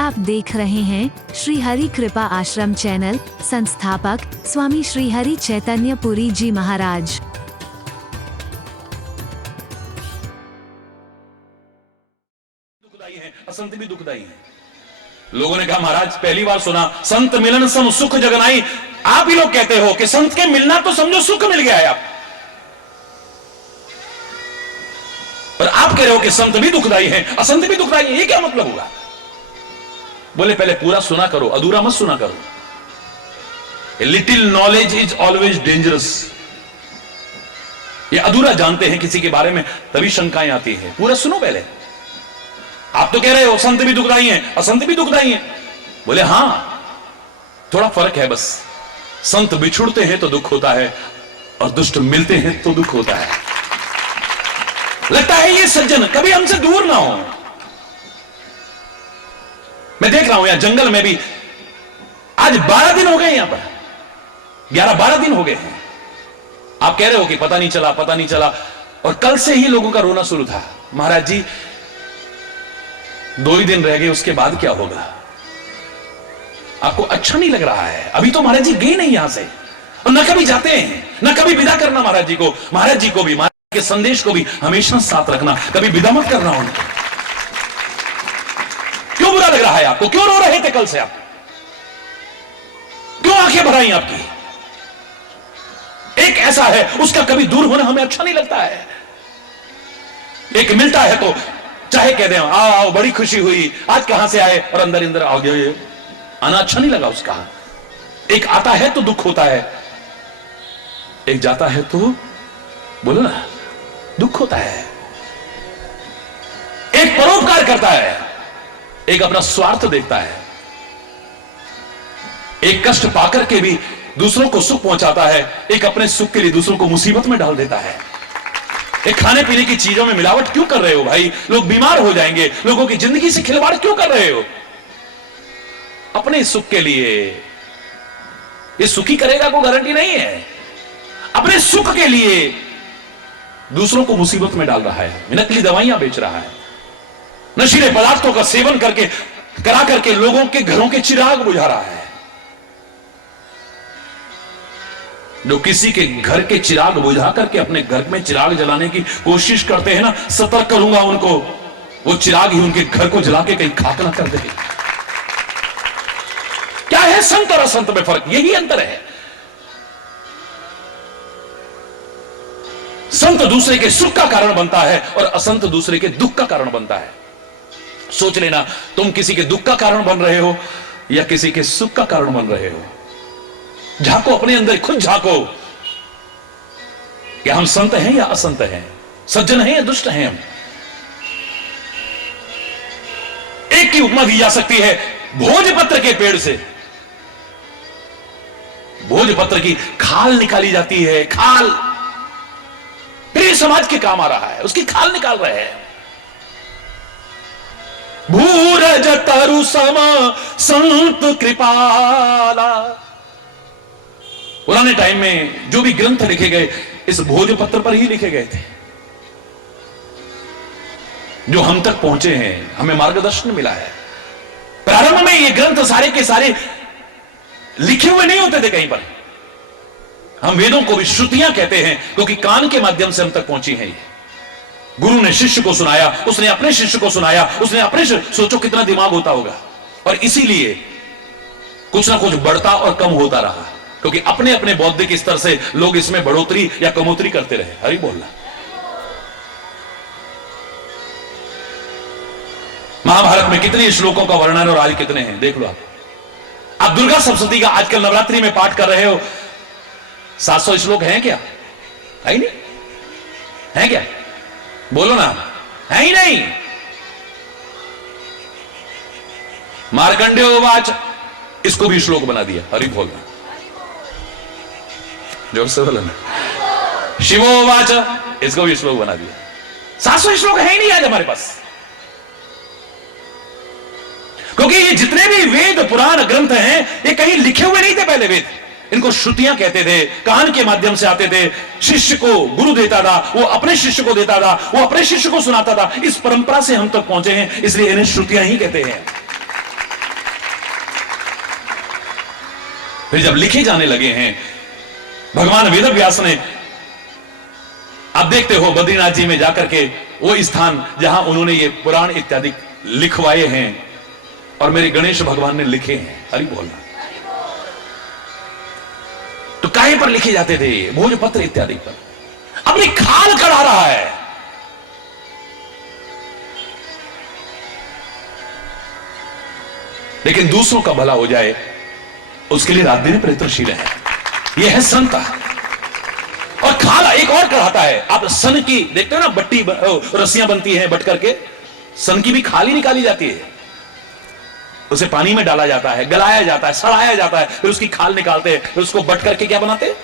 आप देख रहे हैं श्री हरि कृपा आश्रम चैनल। संस्थापक स्वामी श्री हरि चैतन्य पुरी जी महाराज। दुखदाई है, असंत भी दुखदाई है। लोगों ने कहा महाराज पहली बार सुना संत मिलन सम सुख जगनाई। आप ही लोग कहते हो कि संत के मिलना तो समझो सुख मिल गया है आप, पर आप कह रहे हो कि संत भी दुखदाई है, असंत भी दुखदाई है। ये क्या मतलब हुआ? बोले पहले पूरा सुना करो, अधूरा मत सुना करो। A little knowledge is always dangerous. ये अधूरा जानते हैं किसी के बारे में तभी शंकाएं आती है। पूरा सुनो पहले। आप तो कह रहे हो संत भी दुखदाई हैं, असंत भी दुखदाई हैं। बोले हां, थोड़ा फर्क है बस। संत बिछुड़ते हैं तो दुख होता है और दुष्ट मिलते हैं तो दुख होता है। लगता है ये सज्जन कभी हमसे दूर ना हो। मैं देख रहा हूं यहां जंगल में भी आज 12 दिन हो गए, यहां पर 11-12 दिन हो गए हैं। आप कह रहे हो कि पता नहीं चला, पता नहीं चला, और कल से ही लोगों का रोना शुरू था। महाराज जी 2 ही दिन रह गए, उसके बाद क्या होगा? आपको अच्छा नहीं लग रहा है? अभी तो महाराज जी गए नहीं यहां से, और न कभी जाते हैं, न कभी विदा करना महाराज जी को। महाराज जी को भी, महाराज के संदेश को भी हमेशा साथ रखना, कभी विदा मत करना उनको। क्यों बुरा लग रहा है आपको? क्यों रो रहे थे कल से आप? क्यों आंखें भराई आपकी? एक ऐसा है उसका कभी दूर होना हमें अच्छा नहीं लगता है। एक मिलता है तो चाहे कह दें आओ आओ बड़ी खुशी हुई, आज कहां से आए, और अंदर अंदर आ गए, आना अच्छा नहीं लगा उसका। एक आता है तो दुख होता है, एक जाता है तो बोलो ना दुख होता है। एक परोपकार करता है, एक अपना स्वार्थ देखता है। एक कष्ट पाकर के भी दूसरों को सुख पहुंचाता है, एक अपने सुख के लिए दूसरों को मुसीबत में डाल देता है। एक खाने पीने की चीजों में मिलावट क्यों कर रहे हो भाई? लोग बीमार हो जाएंगे। लोगों की जिंदगी से खिलवाड़ क्यों कर रहे हो? अपने सुख के लिए। ये सुखी करेगा कोई गारंटी नहीं है। अपने सुख के लिए दूसरों को मुसीबत में डाल रहा है, नकली दवाइयां बेच रहा है, नशीले पदार्थों का सेवन करा करके लोगों के घरों के चिराग बुझा रहा है। जो किसी के घर के चिराग बुझा करके अपने घर में चिराग जलाने की कोशिश करते हैं ना, सतर्क करूंगा उनको, वो चिराग ही उनके घर को जला के कहीं खाक ना कर दे। क्या है संत और असंत में फर्क? यही अंतर है। संत दूसरे के सुख का कारण बनता है और असंत दूसरे के दुख का कारण बनता है। सोच लेना, तुम किसी के दुख का कारण बन रहे हो या किसी के सुख का कारण बन रहे हो। झांको अपने अंदर, खुद झांको कि हम संत हैं या असंत हैं, सज्जन हैं या दुष्ट हैं हम। एक की उपमा दी जा सकती है भोजपत्र के पेड़ से। भोजपत्र की खाल निकाली जाती है, खाल फिर ये समाज के काम आ रहा है, उसकी खाल निकाल रहे हैं। भूरज तरु सम संत कृपाला। पुराने टाइम में जो भी ग्रंथ लिखे गए इस भोजपत्र पर ही लिखे गए थे, जो हम तक पहुंचे हैं, हमें मार्गदर्शन मिला है। प्रारंभ में ये ग्रंथ सारे के सारे लिखे हुए नहीं होते थे कहीं पर। हम वेदों को भी श्रुतियां कहते हैं क्योंकि कान के माध्यम से हम तक पहुंची है। ये गुरु ने शिष्य को सुनाया, उसने अपने शिष्य को सुनाया, उसने अपने सोचो कितना दिमाग होता होगा। और इसीलिए कुछ ना कुछ बढ़ता और कम होता रहा, क्योंकि अपने अपने बौद्धिक स्तर से लोग इसमें बढ़ोतरी या कमोतरी करते रहे। हरि बोलना। महाभारत में कितने श्लोकों का वर्णन और आज कितने हैं देख लो आप दुर्गा सप्तशती का आजकल नवरात्रि में पाठ कर रहे हो, 700 श्लोक हैं क्या? है ही नहीं। है क्या? बोलो ना, है ही नहीं। मार्कंडेयोवाच इसको भी श्लोक बना दिया। हरि बोलना, जोर से बोलो ना। शिवोवाच इसको भी श्लोक बना दिया। 700 श्लोक है ही नहीं आज हमारे पास, क्योंकि ये जितने भी वेद पुराण ग्रंथ हैं ये कहीं लिखे हुए नहीं थे पहले। वेद इनको श्रुतियां कहते थे, कान के माध्यम से आते थे। शिष्य को गुरु देता था, वो अपने शिष्य को देता था, वो अपने शिष्य को सुनाता था। इस परंपरा से हम तक पहुंचे हैं, इसलिए इन्हें श्रुतियां ही कहते हैं। फिर जब लिखे जाने लगे हैं, भगवान वेदव्यास ने, आप देखते हो बद्रीनाथ जी में जाकर के वो स्थान जहां उन्होंने ये पुराण इत्यादि लिखवाए हैं और मेरे गणेश भगवान ने लिखे हैं। हरि बोलना। तो काहे पर लिखे जाते थे? भोजपत्र इत्यादि पर। अपनी खाल कढ़ा रहा है। लेकिन दूसरों का भला हो जाए उसके लिए रात दिन प्रयत्नशील है। यह है संत। और खाला एक और कढ़ाता है। आप सन की देखते हो ना, बट्टी रस्सियां बनती हैं बट करके, सन की भी खाल ही निकाली जाती है। उसे पानी में डाला जाता है, गलाया जाता है, सड़ाया जाता है, फिर उसकी खाल निकालते हैं, फिर उसको बट करके क्या बनाते हैं?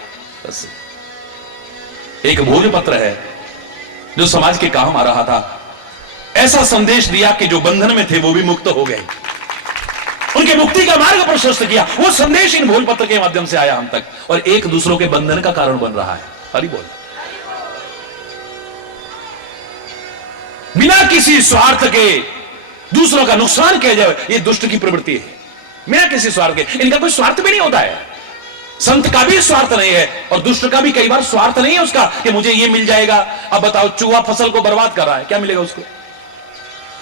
रस्सी। एक भोजपत्र है जो समाज के काम आ रहा था। ऐसा संदेश दिया कि जो बंधन में थे वो भी मुक्त हो गए, उनके मुक्ति का मार्ग प्रशस्त किया। वो संदेश इन भोजपत्र के माध्यम से आया हम तक और एक दूसरों के बंधन का कारण बन रहा है। हरि बोल। बिना किसी स्वार्थ के दूसरों का नुकसान किया जाए, ये दुष्ट की प्रवृत्ति है। बिना किसी स्वार्थ के, इनका कोई स्वार्थ भी नहीं होता है। संत का भी स्वार्थ नहीं है और दुष्ट का भी कई बार स्वार्थ नहीं है उसका कि मुझे ये मिल जाएगा। अब बताओ, चूहा फसल को बर्बाद कर रहा है, क्या मिलेगा उसको?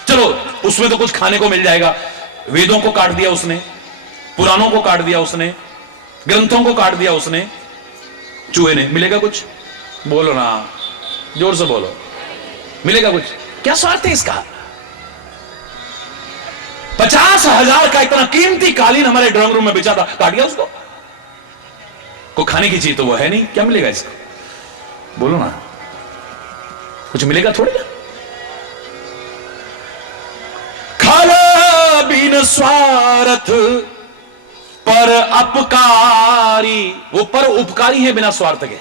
चलो उसमें तो कुछ खाने को मिल जाएगा। वेदों को काट दिया उसने, पुराणों को काट दिया उसने, ग्रंथों को काट दिया उसने, चूहे ने। मिलेगा कुछ? बोलो ना, जोर से बोलो। मिलेगा कुछ? क्या स्वार्थ है इसका? 50,000 का इतना कीमती कालीन हमारे ड्राइंग रूम में बिछा था, काट दिया उसको। को खाने की चीज तो वो है नहीं, क्या मिलेगा इसको? बोलो ना, कुछ मिलेगा थोड़ी ना। खाला बिन स्वार्थ पर अपकारी, वो पर उपकारी है बिना स्वार्थ के।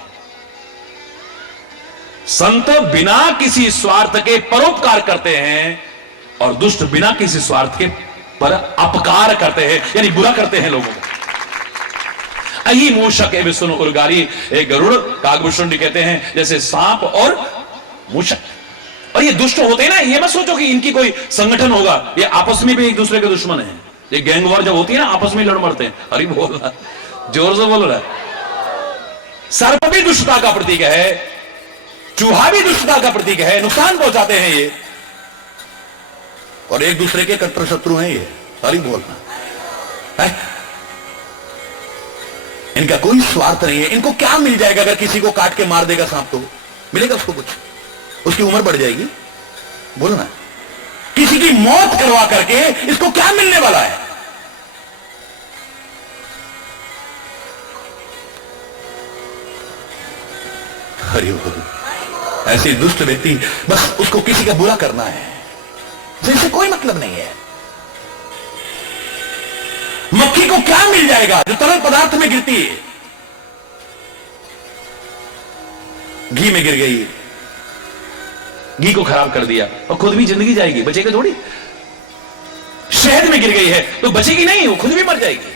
संत बिना किसी स्वार्थ के परोपकार करते हैं और दुष्ट बिना किसी स्वार्थ के पर अपकार करते हैं, यानी बुरा करते हैं लोगों को। अही मूषक विष्णु उर्गारी, एक गरुड़ कागभूषुंडी कहते हैं, जैसे सांप और मूषक। और ये दुष्ट होते हैं ना, ये मत सोचो कि इनकी कोई संगठन होगा, ये आपस में भी एक दूसरे के दुश्मन है। ये गैंग वॉर जब होती है ना, आपस में लड़ मरते हैं। अरे बोल रहा, जोर से बोल रहा है। सर्प भी दुष्टता का प्रतीक है, चूहा भी दुष्टता का प्रतीक है, नुकसान पहुंचाते हैं ये और एक दूसरे के कट्टर शत्रु हैं ये। अरे बोलना है। इनका कोई स्वार्थ नहीं है। इनको क्या मिल जाएगा? अगर किसी को काट के मार देगा सांप तो मिलेगा उसको कुछ? उसकी उम्र बढ़ जाएगी। बोलो ना, किसी की मौत करवा करके इसको क्या मिलने वाला है? हरि बोल। ऐसे दुष्ट व्यक्ति, बस उसको किसी का बुरा करना है, जिससे कोई मतलब नहीं है। मक्खी को क्या मिल जाएगा जो तरल पदार्थ में गिरती है? घी में गिर गई, घी को खराब कर दिया और खुद भी जिंदगी जाएगी, बचेगा थोड़ी। शहद में गिर गई है तो बचेगी नहीं, वो खुद भी मर जाएगी,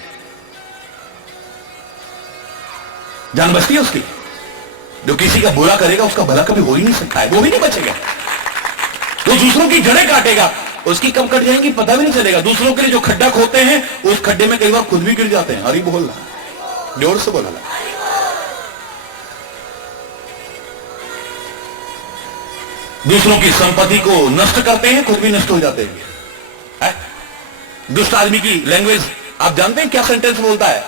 जान बचती है उसकी। जो किसी का बुरा करेगा उसका भला कभी हो ही नहीं सकता है, वो भी नहीं बचेगा। वो दूसरों की जड़ें काटेगा, उसकी कब कट जाएंगी पता भी नहीं चलेगा। दूसरों के लिए जो खड्डा खोदते हैं उस खड्डे में कई बार खुद भी गिर जाते हैं। अरे बोलना, जोर से बोलना। दूसरों की संपत्ति को नष्ट करते हैं, खुद भी नष्ट हो जाते हैं। दुष्ट आदमी की लैंग्वेज आप जानते हैं क्या सेंटेंस बोलता है?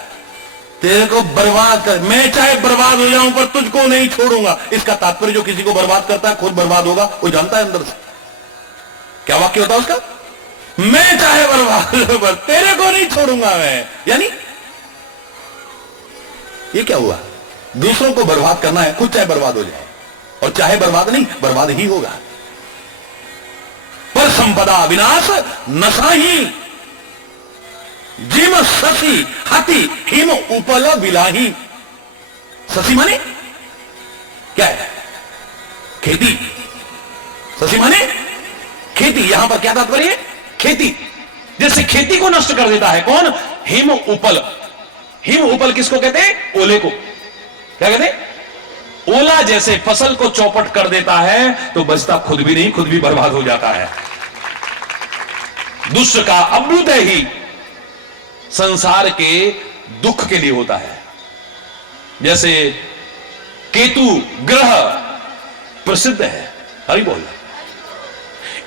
तेरे को बर्बाद कर, मैं चाहे बर्बाद हो जाऊं पर तुझको नहीं छोड़ूंगा। इसका तात्पर्य जो किसी को बर्बाद करता है खुद बर्बाद होगा, वो जानता है अंदर से। क्या वाक्य होता है उसका? मैं चाहे बर्बाद हो पर तेरे को नहीं छोड़ूंगा मैं। यानी ये क्या हुआ? दूसरों को बर्बाद करना है, खुद चाहे बर्बाद हो जाए, और चाहे बर्बाद नहीं, बर्बाद ही होगा। पर संपदा विनाश नसाही, जिम शशि हाथी हिम उपल बिलाही। शशि माने क्या है? खेती। शशि माने खेती। यहां पर क्या तात्पर्य है? खेती। जैसे खेती को नष्ट कर देता है कौन? हिम उपल। हिम उपल किसको कहते हैं? ओले को। क्या कहते हैं? ओला जैसे फसल को चौपट कर देता है तो बचता खुद भी नहीं, खुद भी बर्बाद हो जाता है। दुष्ट का अभ्युदय ही संसार के दुख के लिए होता है। जैसे केतु ग्रह प्रसिद्ध है, हरि बोल,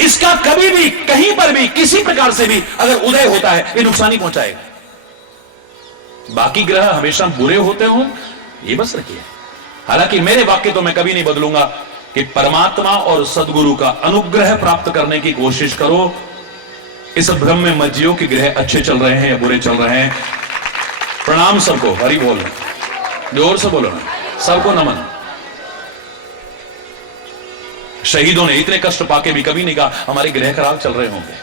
इसका कभी भी कहीं पर भी किसी प्रकार से भी अगर उदय होता है ये नुकसान ही पहुंचाएगा। बाकी ग्रह हमेशा बुरे होते हो ये बस रखिए। हालांकि मेरे वाक्य तो मैं कभी नहीं बदलूंगा कि परमात्मा और सदगुरु का अनुग्रह प्राप्त करने की कोशिश करो। इस भ्रम में मत जियो कि ग्रह अच्छे चल रहे हैं या बुरे चल रहे हैं। प्रणाम सबको, हरि बोल, जोर से बोलो ना, सबको नमन। शहीदों ने इतने कष्ट पाके भी कभी नहीं कहा हमारे ग्रह खराब चल रहे होंगे।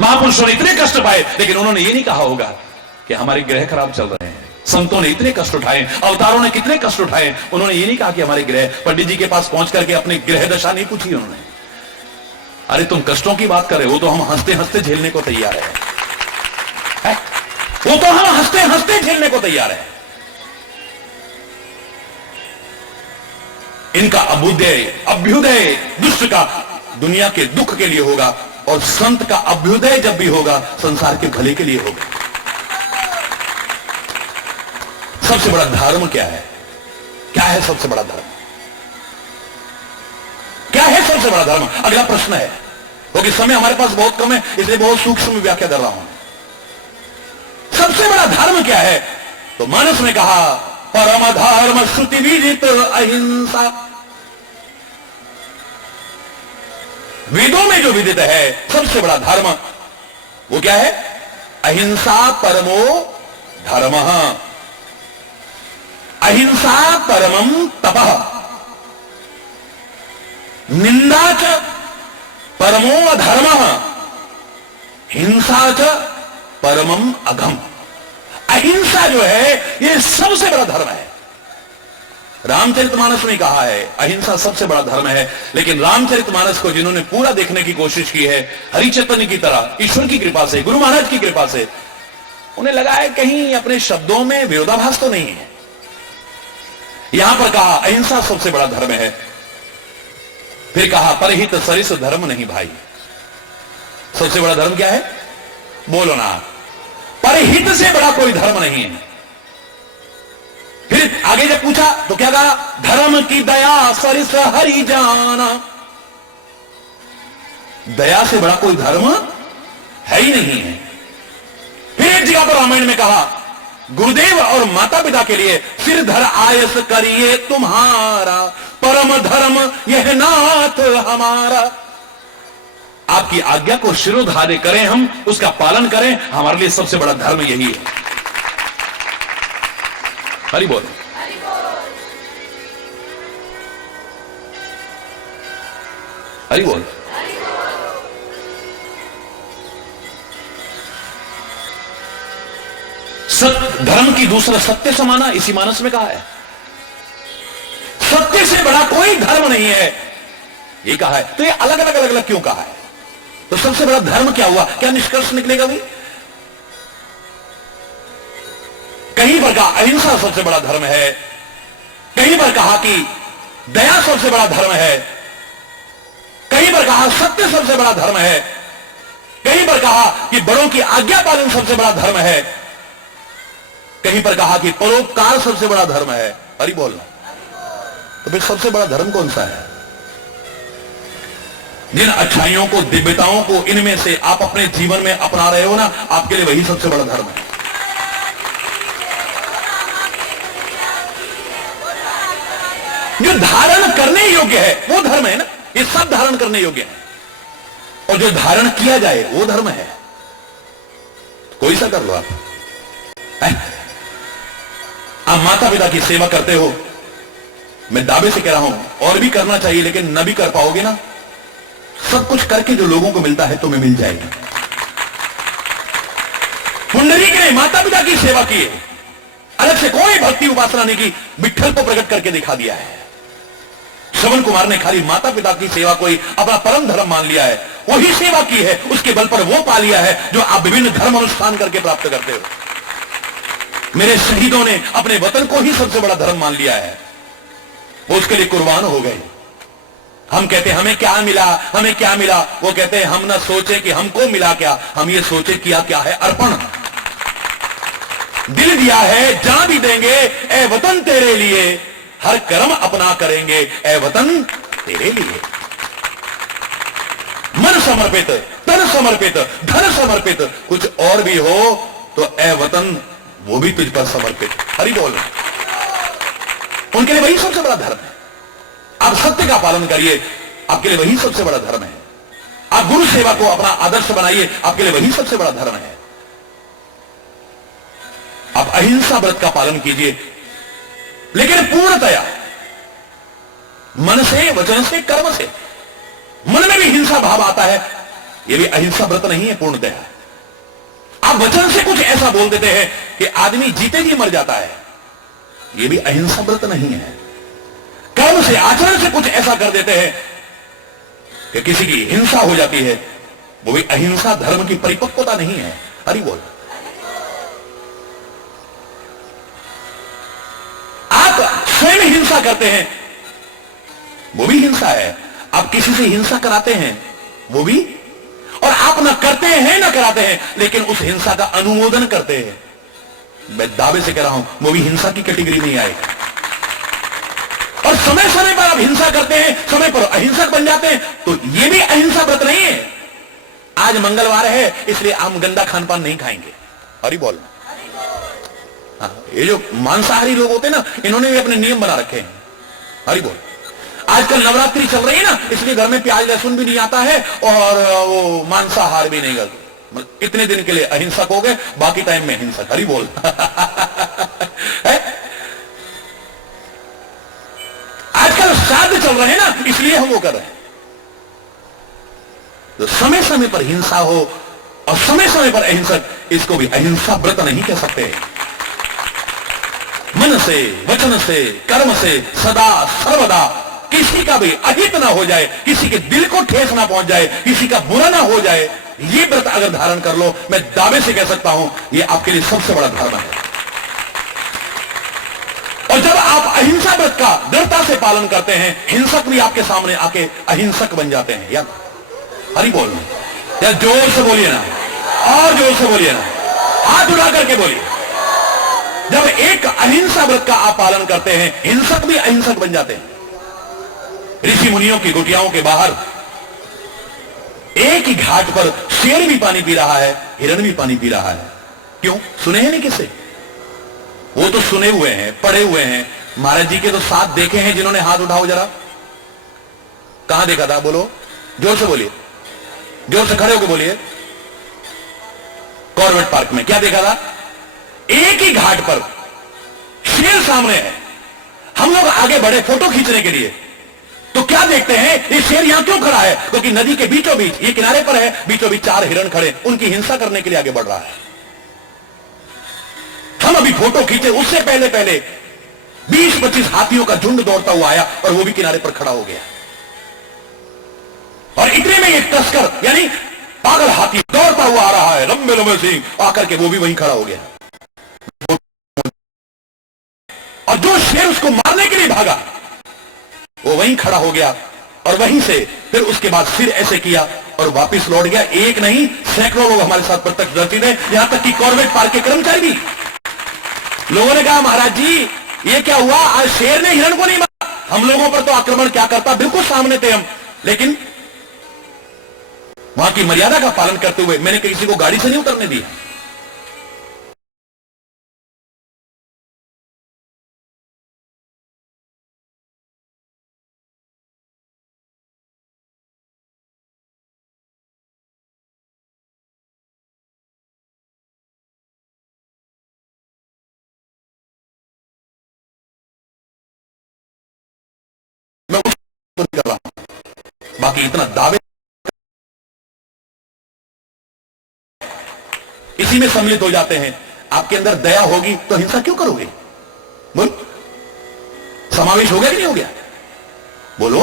महापुरुषों ने इतने कष्ट पाए लेकिन उन्होंने ये नहीं कहा होगा कि हमारे ग्रह खराब चल रहे हैं। संतों ने इतने कष्ट उठाए, अवतारों ने कितने कष्ट उठाए, उन्होंने ये नहीं कहा कि हमारे ग्रह, पंडित जी के पास पहुंच करके अपनी ग्रह दशा नहीं पूछी उन्होंने। अरे तुम कष्टों की बात कर रहे हो तो हम हंसते हंसते झेलने को तैयार है, वो तो हम हंसते हंसते झेलने को तैयार है। इनका अभ्युदय दुष्ट का दुनिया के दुख के लिए होगा और संत का अभ्युदय जब भी होगा संसार के भले के लिए होगा। सबसे बड़ा धर्म क्या है? क्या है सबसे बड़ा धर्म? क्या है सबसे बड़ा धर्म? अगला प्रश्न है, क्योंकि समय हमारे पास बहुत कम है इसलिए बहुत सूक्ष्म व्याख्या कर रहा हूं। सबसे बड़ा धर्म क्या है? तो मानस ने कहा परम धर्म श्रुति विदित अहिंसा। वेदों में जो विदित है सबसे बड़ा धर्म वो क्या है? अहिंसा परमो धर्मः, अहिंसा परमं तपः, निंदा च परमो अधर्मः, हिंसा च परमं अघम। अहिंसा जो है ये सबसे बड़ा धर्म है। रामचरितमानस ने कहा है अहिंसा सबसे बड़ा धर्म है, लेकिन रामचरितमानस को जिन्होंने पूरा देखने की कोशिश की है हरि चैतन्य की तरह, ईश्वर की कृपा से, गुरु महाराज की कृपा से, उन्हें लगा है कहीं अपने शब्दों में विरोधाभास तो नहीं है। यहां पर कहा अहिंसा सबसे बड़ा धर्म है, फिर कहा परहित सरिस धर्म नहीं भाई। सबसे बड़ा धर्म क्या है? बोलो ना, परहित से बड़ा कोई धर्म नहीं है। फिर आगे जब पूछा तो क्या कहा? धर्म की दया सरिस हरि जाना। दया से बड़ा कोई धर्म है ही नहीं है। फिर एक जगह पर रामायण में कहा गुरुदेव और माता पिता के लिए सिर धर आयस करिए तुम्हारा, परम धर्म यह नाथ हमारा। आपकी आज्ञा को शिरोधार्य करें, हम उसका पालन करें, हमारे लिए सबसे बड़ा धर्म यही है। हरि बोल, हरि बोल। सत्य धर्म की दूसरा सत्य समाना इसी मानस में कहा है। सत्य से बड़ा कोई धर्म नहीं है ये कहा है। तो ये अलग अलग अलग अलग क्यों कहा है? तो सबसे बड़ा धर्म क्या हुआ? क्या निष्कर्ष निकलेगा भी? कहीं पर कहा अहिंसा सबसे बड़ा धर्म है, कहीं पर कहा कि दया सबसे बड़ा धर्म है, कहीं पर कहा सत्य सबसे बड़ा धर्म है, कहीं पर कहा कि बड़ों की आज्ञा पालन सबसे बड़ा धर्म है, कहीं पर कहा कि परोपकार सबसे बड़ा धर्म है। हरि बोलना। तो फिर सबसे बड़ा धर्म कौन सा है? जिन अच्छाइयों को, दिव्यताओं को, इनमें से आप अपने जीवन में अपना रहे हो ना, आपके लिए वही सबसे बड़ा धर्म है। जो धारण करने योग्य है वो धर्म है ना। ये सब धारण करने योग्य है, और जो धारण किया जाए वो धर्म है। कोई सा कर लो आप माता पिता की सेवा करते हो, मैं दावे से कह रहा हूं और भी करना चाहिए, लेकिन न भी कर पाओगे ना, सब कुछ करके जो लोगों को मिलता है तुम्हें मिल जाएगा। पुंडरीक ने माता पिता की सेवा की, अलग से कोई भक्ति उपासना नहीं की, विठ्ठल को प्रकट करके दिखा दिया है। श्रवण कुमार ने खाली माता पिता की सेवा को ही अपना परम धर्म मान लिया है, वही सेवा की है, उसके बल पर वो पा लिया है जो आप विभिन्न धर्म अनुष्ठान करके प्राप्त करते हो। मेरे शहीदों ने अपने वतन को ही सबसे बड़ा धर्म मान लिया है, वो उसके लिए कुर्बान हो गए। हम कहते हमें क्या मिला, हमें क्या मिला, वो कहते हैं हम ना सोचे कि हमको मिला क्या, हम ये सोचे किया क्या है अर्पण। दिल दिया है जान भी देंगे ए वतन तेरे लिए, हर कर्म अपना करेंगे ए वतन तेरे लिए। मन समर्पित, तन समर्पित, धन समर्पित, कुछ और भी हो तो ए वतन वो भी तुझ पर समर्पित। हरि बोल। उनके लिए वही सबसे बड़ा धर्म है। आप सत्य का पालन करिए, आपके लिए वही सबसे बड़ा धर्म है। आप गुरु सेवा को अपना आदर्श बनाइए, आपके लिए वही सबसे बड़ा धर्म है। आप अहिंसा व्रत का पालन कीजिए, लेकिन पूर्णतया मन से, वचन से, कर्म से। मन में भी हिंसा भाव आता है, यह भी अहिंसा व्रत नहीं है पूर्णतया। आप वचन से कुछ ऐसा बोल देते हैं कि आदमी जीते जी मर जाता है, यह भी अहिंसा व्रत नहीं है। कर्म से, आचरण से कुछ ऐसा कर देते हैं कि किसी की हिंसा हो जाती है, वो भी अहिंसा धर्म की परिपक्वता नहीं है। हरि बोल। आप स्वयं हिंसा करते हैं, वो भी हिंसा है। आप किसी से हिंसा कराते हैं, वो भी, और आप ना करते हैं ना कराते हैं, लेकिन उस हिंसा का अनुमोदन करते हैं, मैं दावे से कह रहा हूं वो भी हिंसा की कैटेगरी में आएगा। और समय समय पर आप हिंसा करते हैं, समय पर अहिंसक बन जाते हैं, तो ये भी अहिंसा व्रत नहीं है। आज मंगलवार है इसलिए हम गंदा खान पान नहीं खाएंगे। हरि बोल। हाँ, ये जो मांसाहारी लोग होते हैं ना, इन्होंने भी अपने नियम बना रखे हैं। हरि बोल। आजकल नवरात्रि चल रही है ना, इसलिए घर में प्याज लहसुन भी नहीं आता है और वो मांसाहार भी नहीं करते। मतलब इतने दिन के लिए अहिंसक हो गए, बाकी टाइम में हिंसक। हरि बोल। आजकल श्राद्ध चल रहे हैं ना, इसलिए हम वो कर रहे हैं। तो समय समय पर हिंसा हो और समय समय पर अहिंसक, इसको भी अहिंसा व्रत नहीं कह सकते। मन से, वचन से, कर्म से सदा सर्वदा किसी का भी अहित ना हो जाए, किसी के दिल को ठेस ना पहुंच जाए, किसी का बुरा ना हो जाए, ये व्रत अगर धारण कर लो, मैं दावे से कह सकता हूं ये आपके लिए सबसे बड़ा धर्म है। और जब आप अहिंसा व्रत का दृढ़ता से पालन करते हैं, हिंसक भी आपके सामने आके अहिंसक बन जाते हैं। यार हरि बोल, या जोर से बोलिए ना, और जोर से बोलिए ना, हाथ उठा करके बोलिए। जब एक अहिंसा व्रत का आप पालन करते हैं, हिंसक भी अहिंसक बन जाते हैं। ऋषि मुनियों की कुटियाओं के बाहर एक ही घाट पर शेर भी पानी पी रहा है, हिरण भी पानी पी रहा है। क्यों? सुने हैं नहीं किससे? वो तो सुने हुए हैं, पढ़े हुए हैं। महाराज जी के तो साथ देखे हैं, जिन्होंने हाथ उठाओ जरा। कहां देखा था? बोलो, जोर से बोलिए, जोर से खड़े होकर बोलिए। कॉर्बेट पार्क में क्या देखा था? एक ही घाट पर शेर सामने है। हम लोग आगे बढ़े फोटो खींचने के लिए, तो क्या देखते हैं? ये शेर यहां क्यों खड़ा है? क्योंकि नदी के बीचों बीच, ये किनारे पर है, बीचों बीच 4 हिरण खड़े, उनकी हिंसा करने के लिए आगे बढ़ रहा है। हम अभी फोटो खींचे, उससे पहले पहले 20-25 हाथियों का झुंड दौड़ता हुआ आया और वो भी किनारे पर खड़ा हो गया। और इतने में एक तस्कर यानी पागल हाथी दौड़ता हुआ आ रहा है, लंबे लंबे सिंह, आकर के वो भी वहीं खड़ा हो गया। और जो शेर उसको मारने के लिए भागा, वो वहीं खड़ा हो गया और वहीं से फिर उसके बाद सिर ऐसे किया और वापस लौट गया। एक नहीं, सैकड़ों लोग हमारे साथ प्रत्यक्षदर्शी थे, यहां तक कि कॉर्बेट पार्क के कर्मचारी भी। लोगों ने कहा, महाराज जी ये क्या हुआ? आज शेर ने हिरण को नहीं मारा, हम लोगों पर तो आक्रमण क्या करता, बिल्कुल सामने थे हम, लेकिन वहां की मर्यादा का पालन करते हुए मैंने किसी को गाड़ी से नहीं उतरने दिया। मैं उसको नहीं कर रहा हूं, बाकी इतना दावे इसी में सम्मिलित हो जाते हैं। आपके अंदर दया होगी तो हिंसा क्यों करोगे? बोल, समावेश हो गया कि नहीं हो गया? बोलो।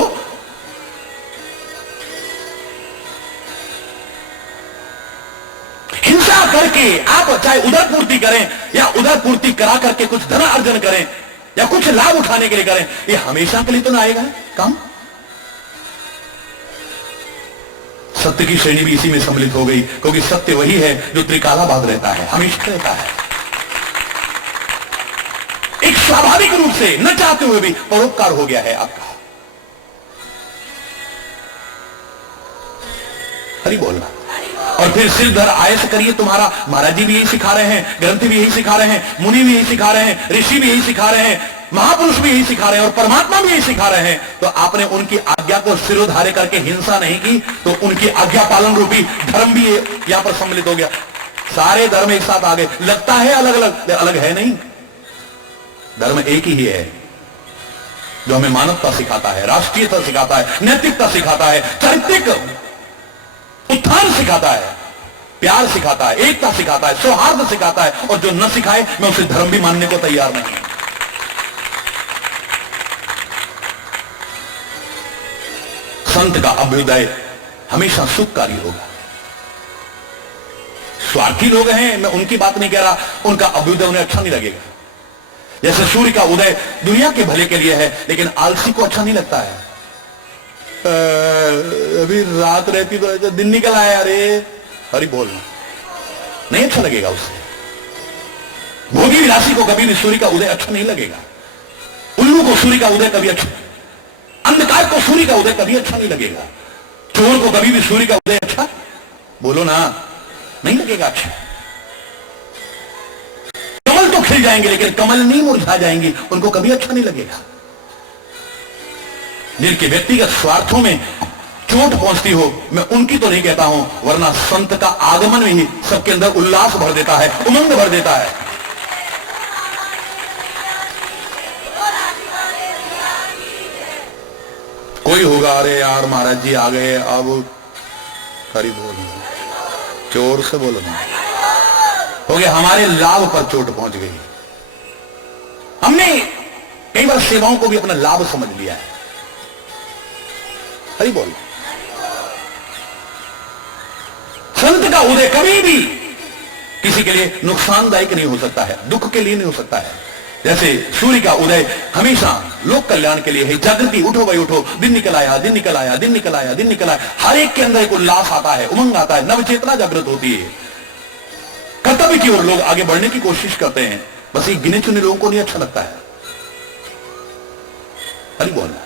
हिंसा करके आप चाहे उधर पूर्ति करें या उधर पूर्ति करा करके कुछ धन अर्जन करें या कुछ लाभ उठाने के लिए करें, ये हमेशा के लिए तो ना आएगा काम। सत्य की श्रेणी भी इसी में सम्मिलित हो गई, क्योंकि सत्य वही है जो त्रिकालाबाद रहता है, हमेशा रहता है। स्वाभाविक रूप से न चाहते हुए भी परोपकार हो गया है आपका। हरि बोलना। और फिर सिर धर आयस करिए तुम्हारा। महाराज जी भी यही सिखा रहे हैं, ग्रंथ भी यही सिखा रहे हैं, मुनि भी यही सिखा रहे हैं, ऋषि भी यही सिखा रहे हैं, महापुरुष भी यही सिखा रहे हैं और परमात्मा भी यही सिखा रहे हैं। तो आपने उनकी आज्ञा को सिरोधार्य करके हिंसा नहीं की तो उनकी आज्ञा पालन रूपी धर्म भी यहां पर सम्मिलित हो गया। सारे धर्म एक साथ आ गए। लगता है अलग अलग, अलग है नहीं, धर्म एक ही है जो हमें मानवता सिखाता है, राष्ट्रीयता सिखाता है, नैतिकता सिखाता है, चारित्रिक उत्थान सिखाता है, प्यार सिखाता है, एकता सिखाता है, सौहार्द सिखाता है। और जो न सिखाए मैं उसे धर्म भी मानने को तैयार नहीं। संत का अभ्युदय हमेशा सुखकारी होगा। स्वार्थी लोग हैं, मैं उनकी बात नहीं कह रहा, उनका अभ्युदय उन्हें अच्छा नहीं लगेगा। जैसे सूर्य का उदय दुनिया के भले के लिए है, लेकिन आलसी को अच्छा नहीं लगता है। अभी रात रहती तो दिन निकल आया, अरे हरि बोलना, नहीं अच्छा लगेगा उसे। भोगी विलासी को कभी भी सूर्य का उदय अच्छा नहीं लगेगा। उल्लू को सूर्य का उदय कभी अच्छा, अंधकार को सूर्य का उदय कभी अच्छा नहीं लगेगा। चोर को कभी भी सूर्य का उदय अच्छा, बोलो ना, नहीं लगेगा अच्छा। कमल तो खिल जाएंगे लेकिन कमल नहीं मुरझा जाएंगी, उनको कभी अच्छा नहीं लगेगा। जिनके व्यक्तिगत स्वार्थों में चोट पहुंचती हो, मैं उनकी तो नहीं कहता हूं, वरना संत का आगमन ही सबके अंदर उल्लास भर देता है, उमंग भर देता है। कोई होगा, अरे यार महाराज जी आ गए, अब हरि बोल, चोर से बोलो ना, हो गया हमारे लाभ पर चोट पहुंच गई। हमने कई बार सेवाओं को भी अपना लाभ समझ लिया है। हरि बोल। संत का उदय कभी भी किसी के लिए नुकसानदायक नहीं हो सकता है, दुख के लिए नहीं हो सकता है। जैसे सूर्य का उदय हमेशा लोक कल्याण के लिए है, जागृति, उठो भाई उठो, दिन निकल आया, दिन निकल आया, दिन निकल आया, दिन निकल आया। हर एक के अंदर एक उल्लास आता है, उमंग आता है, नवचेतना जागृत होती है। कर्तव्य की ओर लोग आगे बढ़ने की कोशिश करते हैं, बस ये गिने चुने लोगों को नहीं अच्छा लगता है। हरि बोलना।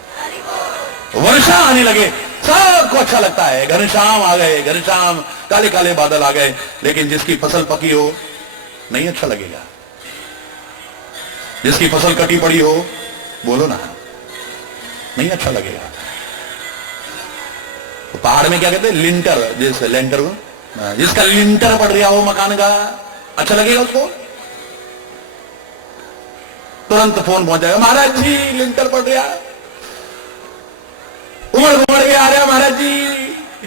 वर्षा आने लगे सबको अच्छा लगता है, घनश्याम आ गए, घनश्याम, काले काले बादल आ गए, लेकिन जिसकी फसल पकी हो नहीं अच्छा लगेगा। जिसकी फसल कटी पड़ी हो, बोलो ना, नहीं अच्छा लगेगा। तो पहाड़ में क्या कहते हैं, लिंटर, जैसे लेंटर को, जिसका लिंटर पड़ रहा हो मकान का, अच्छा लगेगा उसको? तुरंत फोन पहुंच जाएगा, महाराज जी लिंटर पड़ रहा, उमड़ घुमड़ के आ रहा महाराज जी,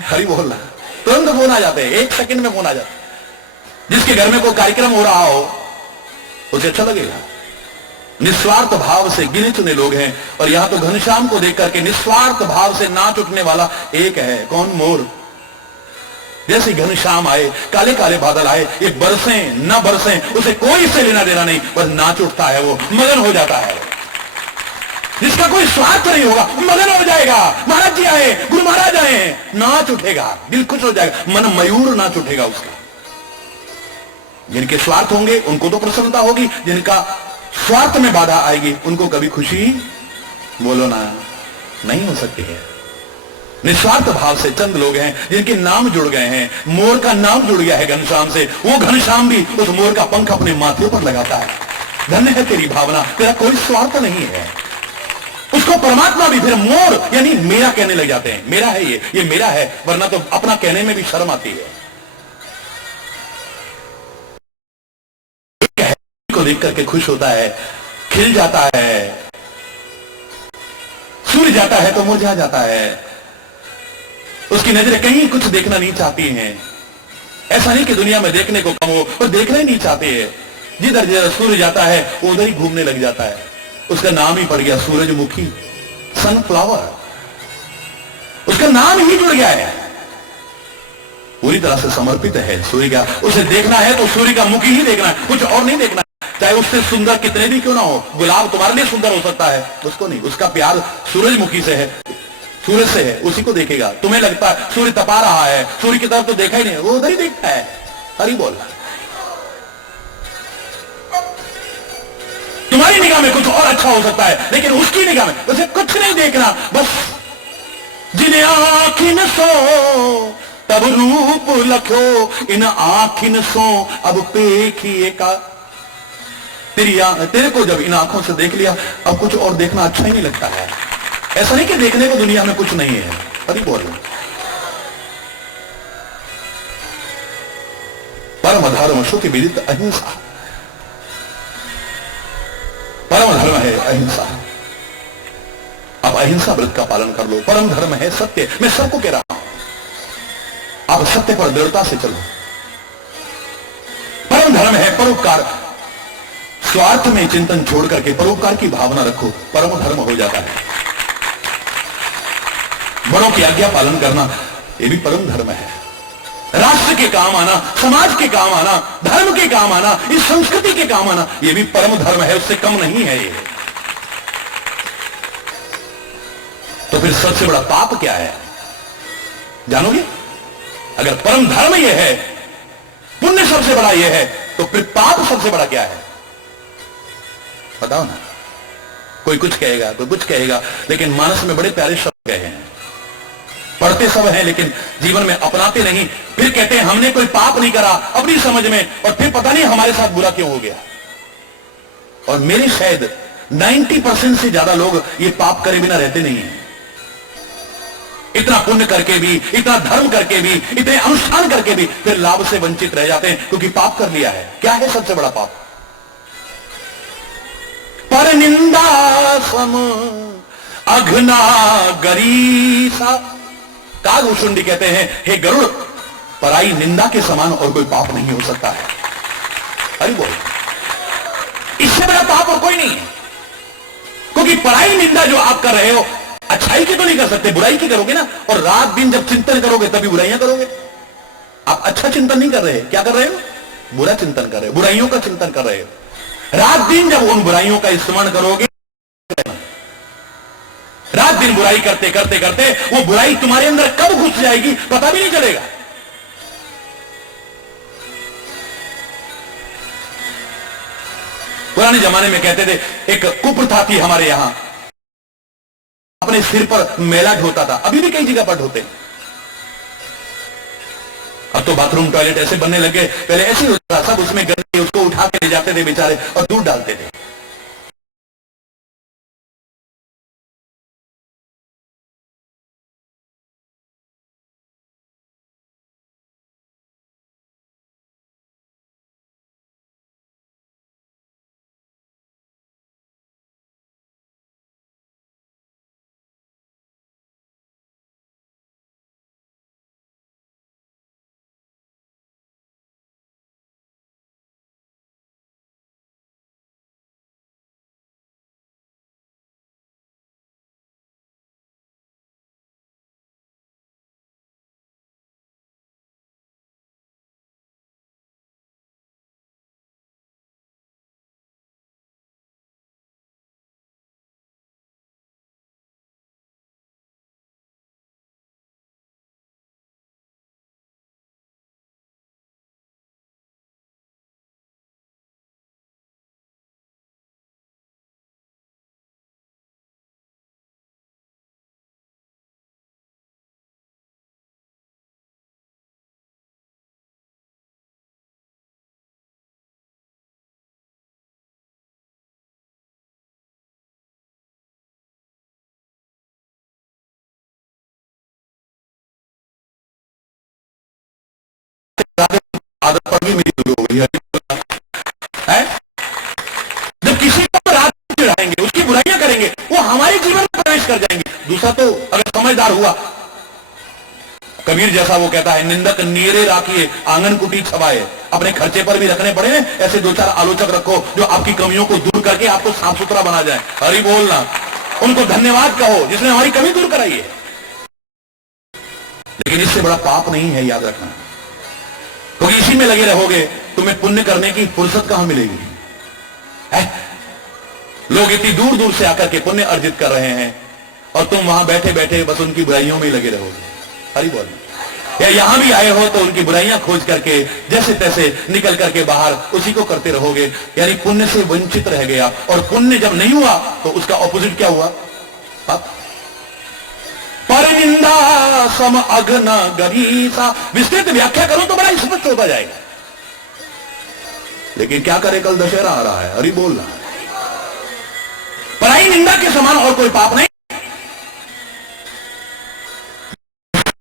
हरि बोल रहा, तुरंत फोन आ जाते हैं, 1 सेकंड में फोन आ जाता है। जिसके घर में कोई कार्यक्रम हो रहा हो उसे अच्छा लगेगा। निस्वार्थ भाव से गिने चुने लोग हैं, और यहां तो घनश्याम को देख करके निस्वार्थ भाव से नाच उठने वाला एक है, कौन? मोर। जैसे घनश्याम आए, काले काले बादल आए, ये बरसे न बरसे उसे कोई से लेना देना नहीं, बस नाच उठता है, वो मगन हो जाता है। जिसका कोई स्वार्थ नहीं होगा मगन हो जाएगा। महाराज जी आए, गुरु महाराज आए, नाच उठेगा, दिल खुश हो जाएगा, मन मयूर नाच उठेगा उसका। जिनके स्वार्थ होंगे उनको तो प्रसन्नता होगी, जिनका स्वार्थ में बाधा आएगी उनको कभी खुशी, बोलो ना, नहीं हो सकती है। निस्वार्थ भाव से चंद लोग हैं जिनके नाम जुड़ गए हैं। मोर का नाम जुड़ गया है घनश्याम से, वो घनश्याम भी उस मोर का पंख अपने माथे पर लगाता है। धन्य है तेरी भावना, तेरा कोई स्वार्थ नहीं है। उसको परमात्मा भी फिर मोर यानी मेरा कहने लग जाते हैं, मेरा है ये मेरा है, वरना तो अपना कहने में भी शर्म आती है। को देख करके खुश होता है, खिल जाता है, सूर्य जाता है तो मुरझा जाता है। उसकी नजरें कहीं कुछ देखना नहीं चाहती हैं। ऐसा नहीं कि दुनिया में देखने को कम हो, और देखना ही नहीं चाहते हैं। जिधर जिधर सूर्य जाता है उधर ही घूमने लग जाता है। उसका नाम ही पड़ गया सूरजमुखी, सनफ्लावर, उसका नाम ही जुड़ गया है। पूरी तरह से समर्पित है सूर्य का। उसे देखना है तो सूर्य का मुख ही देखना है, कुछ और नहीं देखना। चाहे उससे सुंदर कितने भी क्यों ना हो, गुलाब तुम्हारे लिए सुंदर हो सकता है, उसको नहीं। उसका प्यार सूरजमुखी से है, सूरज से है, उसी को देखेगा। तुम्हें लगता है सूर्य तपा रहा है, सूर्य की तरफ तो देखा ही नहीं, वो उधर ही देखता है। हरि बोल। तुम्हारे तुम्हारी निगाह में कुछ और अच्छा हो सकता है, लेकिन उसकी निगाह में उसे कुछ नहीं देखना। बस जिन्हें आखिन सो तब रूप लखो, इन आखिन सो अब पेखिए का। तेरे को जब इन आंखों से देख लिया, अब कुछ और देखना अच्छा ही नहीं लगता है। ऐसा नहीं कि देखने को दुनिया में कुछ नहीं है। अरे बोल, परम धर्म सुख विदित अहिंसा, परम धर्म है अहिंसा। आप अहिंसा व्रत का पालन कर लो। परम धर्म है सत्य। मैं सबको कह रहा हूं, आप सत्य पर दृढ़ता से चलो। परम धर्म है परोपकार। स्वार्थ में चिंतन छोड़ करके परोपकार की भावना रखो, परम धर्म हो जाता है। बड़ों की आज्ञा पालन करना, यह भी परम धर्म है। राष्ट्र के काम आना, समाज के काम आना, धर्म के काम आना, इस संस्कृति के काम आना, यह भी परम धर्म है, उससे कम नहीं है ये। तो फिर सबसे बड़ा पाप क्या है जानोगे? अगर परम धर्म यह है, पुण्य सबसे बड़ा यह है, तो फिर पाप सबसे बड़ा क्या है बताओ ना। कोई कुछ कहेगा, कोई कुछ कहेगा, लेकिन मानस में बड़े प्यारे शब्द कहे हैं। पढ़ते सब हैं लेकिन जीवन में अपनाते नहीं। फिर कहते हैं हमने कोई पाप नहीं करा अपनी समझ में, और फिर पता नहीं हमारे साथ बुरा क्यों हो गया। और मेरे शायद 90% से ज्यादा लोग ये पाप करे बिना रहते नहीं हैं। इतना पुण्य करके भी, इतना धर्म करके भी, इतने अनुष्ठान करके भी फिर लाभ से वंचित रह जाते हैं, क्योंकि पाप कर लिया है। क्या है सबसे बड़ा पाप? पर निंदा सम अघना गरीसा। कागभूषुंडी कहते हैं, हे गरुड़, पराई निंदा के समान और कोई पाप नहीं हो सकता है। अरे बोल, इससे बड़ा पाप और कोई नहीं है। क्योंकि पराई निंदा जो आप कर रहे हो, अच्छाई की तो नहीं कर सकते, बुराई की करोगे ना। और रात दिन जब चिंतन करोगे तभी बुराइयां करोगे। आप अच्छा चिंतन नहीं कर रहे, क्या कर रहे हो? बुरा चिंतन कर रहे हो, बुराइयों का चिंतन कर रहे हो। रात दिन जब उन बुराइयों का स्मरण करोगे, रात दिन बुराई करते करते करते वो बुराई तुम्हारे अंदर कब घुस जाएगी पता भी नहीं चलेगा। पुराने जमाने में कहते थे, एक कुप्रथा थी हमारे यहां, अपने सिर पर मैला ढोता था। अभी भी कई जगह पर ढोते। अब तो बाथरूम टॉयलेट ऐसे बनने लगे, पहले ऐसे ही होता था, सब उसमें गंदगी, उसको उठा के ले जाते थे बेचारे और दूध डालते थे। आदत पर भी मेरी दूर हो गई है। जब किसी को रात चिढ़ाएंगे, उसकी बुराइयां करेंगे, वो हमारे जीवन में प्रवेश कर जाएंगे। दूसरा तो अगर समझदार हुआ, कबीर जैसा वो कहता है, निंदक नीरे राखिए आंगन कुटी छवाए। अपने खर्चे पर भी रखने पड़े हैं, ऐसे दो चार आलोचक रखो जो आपकी कमियों को दूर करके आपको साफ सुथरा बना जाए। हरि बोलना, उनको धन्यवाद कहो जिसने हमारी कमी दूर कराई है। लेकिन इससे बड़ा पाप नहीं है, याद रखना। क्योंकि इसी में लगे रहोगे, तुम्हें पुण्य करने की फुर्सत कहां मिलेगी है? लोग इतनी दूर दूर से आकर के पुण्य अर्जित कर रहे हैं और तुम वहां बैठे बैठे बस उनकी बुराइयों में लगे रहोगे। हरि बोल। या यहां भी आए हो तो उनकी बुराइयां खोज करके जैसे तैसे निकल करके बाहर उसी को करते रहोगे, यानी पुण्य से वंचित रह गया। और पुण्य जब नहीं हुआ तो उसका ऑपोजिट क्या हुआ? पाप। परनिंदा सम अघन गरीसा, विस्तृत व्याख्या करो तो बड़ा स्पष्ट होता जाएगा। लेकिन क्या करे, कल दशहरा आ रहा है, हरि बोल रहा है। पराई निंदा के समान और कोई पाप नहीं।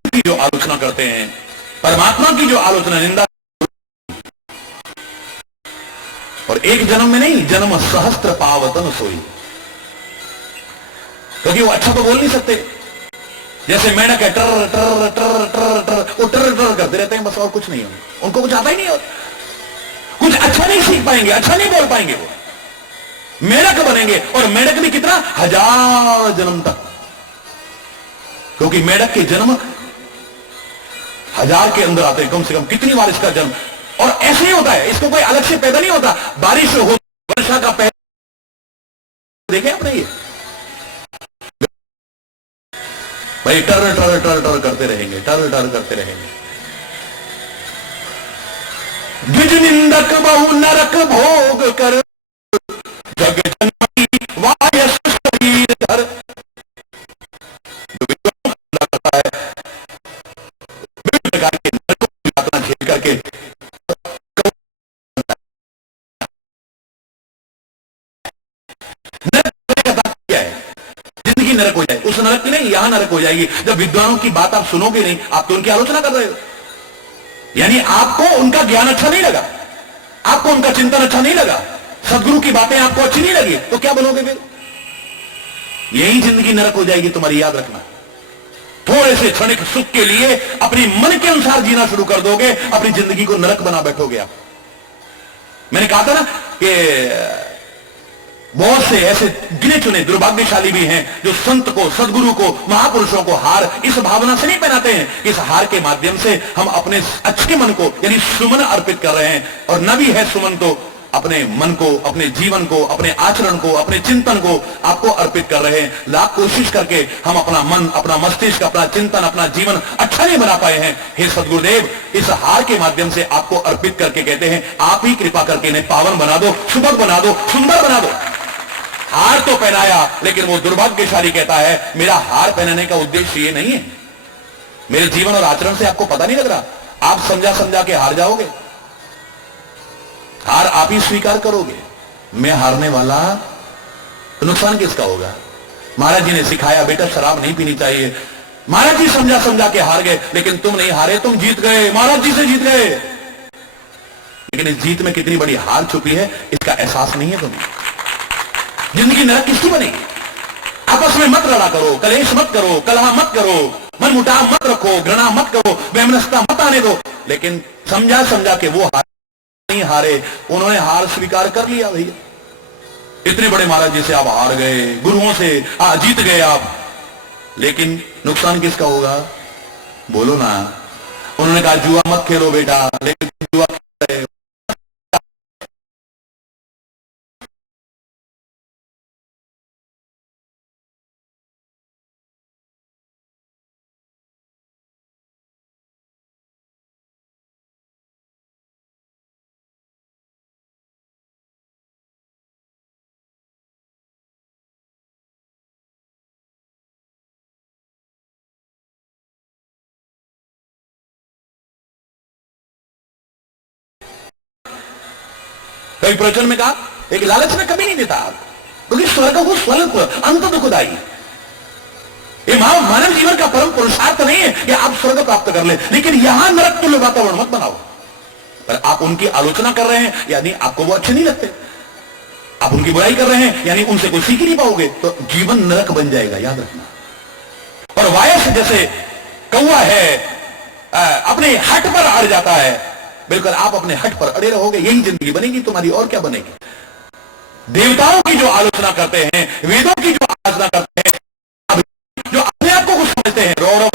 की जो आलोचना करते हैं, परमात्मा की जो आलोचना निंदा, और एक जन्म में नहीं, जन्म सहस्त्र पावतन सोई, क्योंकि वो अच्छा तो बोल नहीं सकते। जैसे मेढक है, टर टर टर टर टर, वो टर टर करते रहते हैं, बस और कुछ नहीं होगा, उनको कुछ आता ही नहीं होता, कुछ अच्छा नहीं सीख पाएंगे, अच्छा नहीं बोल पाएंगे, वो मेढक बनेंगे। और मेढक भी कितना, 1000 जन्म तक, क्योंकि मेढक के जन्म 1000 के अंदर आते हैं, कम से कम कितनी बार इसका जन्म। और ऐसे ही होता है, इसको कोई अलग से पैदा नहीं होता। बारिश हो, वर्षा का पहले देखे आपने ये भाई, टर टर टर टर करते रहेंगे, टर टर करते रहेंगे। द्विज निंदक बहु नरक भोग कर, जग जन्मई वायस शरीर धर। विभिन्न प्रकार के नरकों की यातना झेल करके जिंदगी नरक हो जाए, उस नरक की नहीं, यहां नरक हो जाएगी। जब विद्वानों की बात आप सुनोगे नहीं, आप तो उनकी आलोचना कर रहे हो, यानी आपको उनका ज्ञान अच्छा नहीं लगा, आपको उनका चिंतन अच्छा नहीं लगा, सदगुरु की बातें आपको अच्छी नहीं लगी, तो क्या बोलोगे फिर? यही जिंदगी नरक हो जाएगी तुम्हारी, याद रखना। थोड़े से क्षणिक सुख के लिए अपनी मन के अनुसार जीना शुरू कर दोगे, अपनी जिंदगी को नरक बना बैठोगे आप। मैंने कहा था ना कि बहुत से ऐसे गिने चुने दुर्भाग्यशाली भी हैं जो संत को, सदगुरु को, महापुरुषों को हार इस भावना से नहीं पहनाते हैं कि इस हार के माध्यम से हम अपने अच्छे मन को, यानी सुमन अर्पित कर रहे हैं। और न भी है सुमन तो अपने मन को, अपने जीवन को, अपने आचरण को, अपने चिंतन को आपको अर्पित कर रहे हैं। लाख कोशिश करके हम अपना मन, अपना मस्तिष्क, अपना चिंतन, अपना जीवन अच्छा नहीं बना पाए हैं। हे सदगुरुदेव, इस हार के माध्यम से आपको अर्पित करके कहते हैं, आप ही कृपा करके इन्हें पावन बना दो, सुभग बना दो, सुंदर बना दो। हार तो पहनाया, लेकिन वो दुर्भाग्यशाली कहता है मेरा हार पहनाने का उद्देश्य ये नहीं है। मेरे जीवन और आचरण से आपको पता नहीं लग रहा, आप समझा समझा के हार जाओगे। हार आप ही स्वीकार करोगे, मैं हारने वाला, तो नुकसान किसका होगा? महाराज जी ने सिखाया बेटा शराब नहीं पीनी चाहिए, महाराज जी समझा समझा के हार गए, लेकिन तुम नहीं हारे, तुम जीत गए, महाराज जी से जीत गए। लेकिन इस जीत में कितनी बड़ी हार छुपी है, इसका एहसास नहीं है तुम्हें। जिंदगी नरक किसकी बनेगी? आपस में मत लड़ा करो, कलेश मत करो, कलह मत करो, मन मुटाव मत रखो, घृणा मत करो, वैमनस्यता मत आने दो। लेकिन समझा समझा के वो हार नहीं हारे, उन्होंने हार स्वीकार कर लिया। भैया इतने बड़े महाराज जी से आप हार गए, गुरुओं से जीत गए आप, लेकिन नुकसान किसका होगा? बोलो ना। उन्होंने कहा जुआ मत खेलो बेटा, लेकिन जुआ कई प्रवचन में कहा, एक लालच में कभी नहीं देता आप, क्योंकि स्वर्ग को स्वल्प अंत दुखदाई। ये मानव जीवन का परम पुरुषार्थ नहीं है कि आप स्वर्ग प्राप्त कर ले, लेकिन यहां नरक तुल्य वातावरण मत बनाओ। पर आप उनकी आलोचना कर रहे हैं, यानी आपको वो अच्छे नहीं लगते, आप उनकी बुराई कर रहे हैं, यानी उनसे कोई सीख ही नहीं पाओगे, तो जीवन नरक बन जाएगा, याद रखना। और वायस जैसे कौवा है अपने हट पर अड़ जाता है, बिल्कुल आप अपने हट पर अड़े रहोगे, यही जिंदगी बनेगी तुम्हारी, और क्या बनेगी? देवताओं की जो आलोचना करते हैं, वेदों की जो आलोचना करते हैं, जो अपने आप को कुछ समझते हैं, रौरव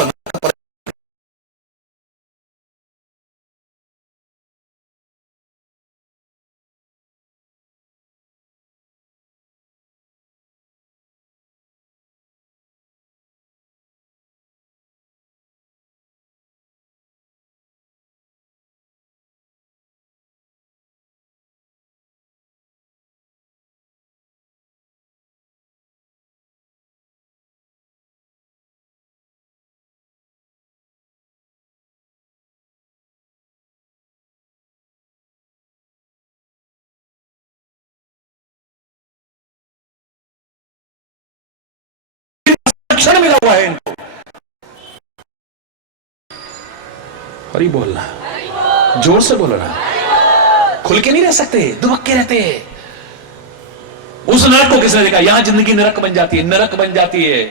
आरक्षण मिला हुआ है इनको। हरी बोलना, जोर से बोलना, खुल के नहीं रह सकते, दुबक के रहते हैं। उस नरक को किसने देखा? यहां जिंदगी नरक बन जाती है, नरक बन जाती है।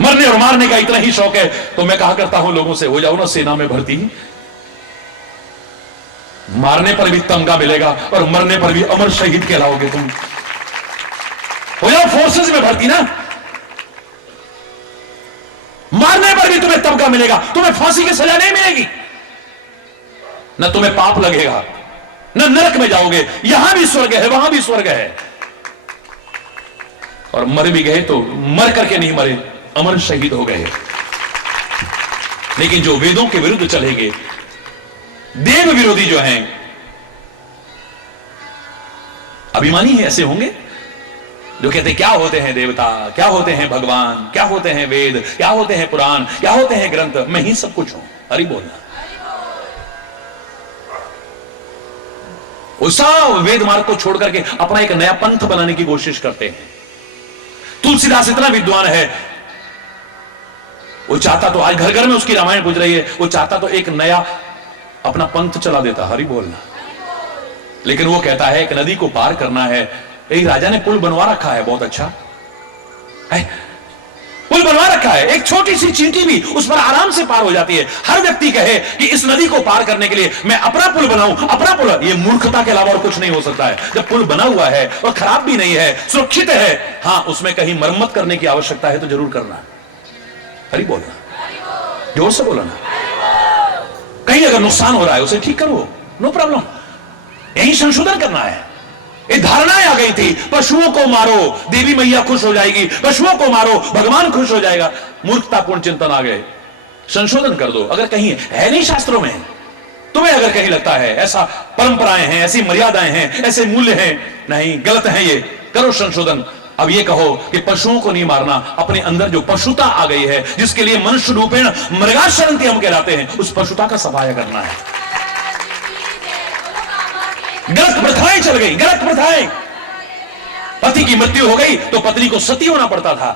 मरने और मारने का इतना ही शौक है तो मैं कहा करता हूं लोगों से, हो जाओ ना सेना में भर्ती, मारने पर भी तमगा मिलेगा और मरने पर भी अमर शहीद कहलाओगे तुम। हो जाओ फोर्सेस में भर्ती ना, मारने पर भी तुम्हें तमगा मिलेगा, तुम्हें फांसी की सजा नहीं मिलेगी, न तुम्हें पाप लगेगा, न नरक में जाओगे, यहां भी स्वर्ग है वहां भी स्वर्ग है। और मर भी गए तो मर करके नहीं मरे, अमर शहीद हो गए। लेकिन जो वेदों के विरुद्ध चलेंगे, देव विरोधी जो हैं, अभिमानी है, ऐसे होंगे जो कहते क्या होते हैं देवता, क्या होते हैं भगवान, क्या होते हैं वेद, क्या होते हैं पुराण, क्या होते हैं ग्रंथ, मैं ही सब कुछ हूं। हरि बोलना। उस वेद मार्ग को छोड़ करके अपना एक नया पंथ बनाने की कोशिश करते हैं। तुलसीदास इतना विद्वान है, वो चाहता तो, आज घर घर में उसकी रामायण गुजर रही है, वो चाहता तो एक नया अपना पंथ चला देता। हरि बोलना। लेकिन वो कहता है एक नदी को पार करना है, एक राजा ने पुल बनवा रखा है, बहुत अच्छा है, पुल बनवा रखा है, एक छोटी सी चींटी भी उस पर आराम से पार हो जाती है। हर व्यक्ति कहे कि इस नदी को पार करने के लिए मैं अपना पुल बनाऊं, अपना पुल, ये मूर्खता के अलावा और कुछ नहीं हो सकता है। जब पुल बना हुआ है और खराब भी नहीं है, सुरक्षित है, हां उसमें कहीं मरम्मत करने की आवश्यकता है तो जरूर करना। हरि बोलना, जोर से बोलना। कहीं अगर नुकसान हो रहा है उसे ठीक करो, नो प्रॉब्लम, यही संशोधन करना है। ये धारणाएं आ गई थी, पशुओं को मारो देवी मैया खुश हो जाएगी, पशुओं को मारो भगवान खुश हो जाएगा। मूर्खतापूर्ण चिंतन आ गए, संशोधन कर दो। अगर कहीं है नहीं शास्त्रों में, तुम्हें अगर कहीं लगता है ऐसा परंपराएं हैं, ऐसी मर्यादाएं हैं, ऐसे मूल्य हैं, नहीं गलत है, ये करो संशोधन। अब ये कहो कि पशुओं को नहीं मारना, अपने अंदर जो पशुता आ गई है, जिसके लिए मनुष्य रूपेण मृगाशरंती हम कहलाते हैं, उस पशुता का सफाया करना है। गलत प्रथाएं चल गई, गलत प्रथाएं। पति की मृत्यु हो गई तो पत्नी को सती होना पड़ता था,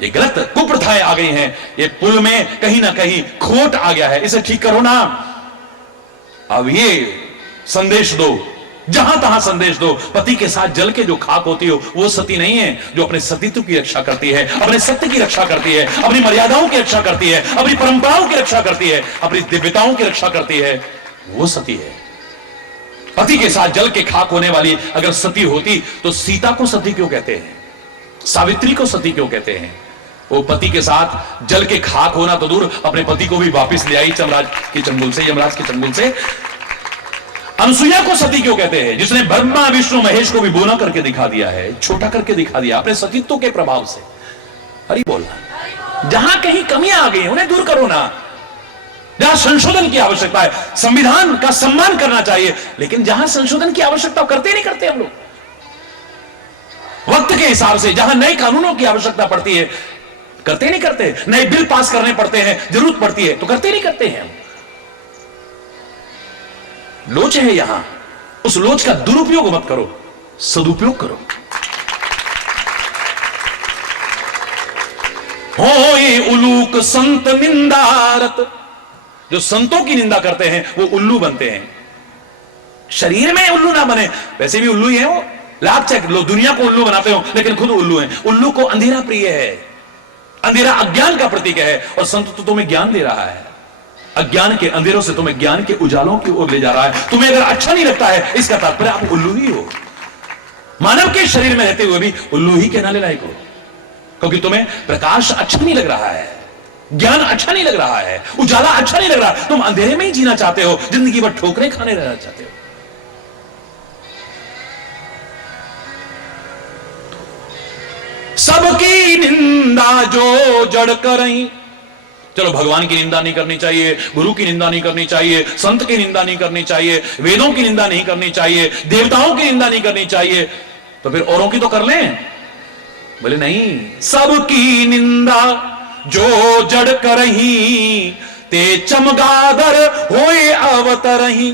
ये गलत कुप्रथाएं आ गई हैं। ये पुल में कहीं ना कहीं खोट आ गया है, इसे ठीक करो ना। अब ये संदेश दो, जहां तहां संदेश दो, पति के साथ जल के जो खाक होती हो वो सती नहीं है, जो अपने सतीत्व की रक्षा करती है, अपने सत्य की रक्षा करती है, अपनी मर्यादाओं की रक्षा करती है, अपनी परंपराओं की रक्षा करती है, अपनी दिव्यताओं की रक्षा करती है, वो सती है। पति के साथ जल के खाक होने वाली अगर सती होती तो सीता को सती क्यों कहते हैं, सावित्री को सती क्यों कहते हैं? वो पति के साथ जल के खाक होना तो दूर, अपने पति को भी वापस ले आई यमराज के चंगुल से। अनसुईया को सती क्यों कहते हैं? जिसने ब्रह्मा विष्णु महेश को भी बोना करके दिखा दिया है, छोटा करके दिखा दिया अपने सतीत्व के प्रभाव से। हरि बोलना। जहां कहीं कमियां आ गई उन्हें दूर करो ना, जहां संशोधन की आवश्यकता है, संविधान का सम्मान करना चाहिए, लेकिन जहां संशोधन की आवश्यकता करते नहीं करते हम लोग। वक्त के हिसाब से जहां नए कानूनों की आवश्यकता पड़ती है करते नहीं करते, नए बिल पास करने पड़ते हैं, जरूरत पड़ती है तो करते नहीं करते हैं। लोच है यहां, उस लोच का दुरुपयोग मत करो, सदुपयोग करो। होए उलूक संत निंदारत, जो संतों की निंदा करते हैं वो उल्लू बनते हैं। शरीर में उल्लू ना बने, वैसे भी उल्लू ही है वो, लाभ चेक लो, दुनिया को उल्लू बनाते हो लेकिन खुद उल्लू हैं। उल्लू को अंधेरा प्रिय है, अंधेरा अज्ञान का प्रतीक है, और संत तो तुम्हें ज्ञान दे रहा है, अज्ञान के अंधेरों से तुम्हें ज्ञान के उजालों की ओर ले जा रहा है। तुम्हें अगर अच्छा नहीं लगता है इसका तात्पर्य आप उल्लू ही हो। मानव के शरीर में रहते हुए भी उल्लू ही कहलाने लायक हो, क्योंकि तुम्हें प्रकाश अच्छा नहीं लग रहा है, ज्ञान अच्छा नहीं लग रहा है, उजाला अच्छा नहीं लग रहा, तुम अंधेरे में ही जीना चाहते हो, जिंदगी भर ठोकरें खाने रहना चाहते हो। सबकी निंदा जो जड़ करई, चलो भगवान की निंदा नहीं करनी चाहिए, गुरु की निंदा नहीं करनी चाहिए, संत की निंदा नहीं करनी चाहिए, वेदों की निंदा नहीं करनी चाहिए, देवताओं की निंदा नहीं करनी चाहिए, तो फिर औरों की तो कर लें। बोले नहीं, सबकी निंदा जो जड़ करही ते चमगादर होए अवतरही।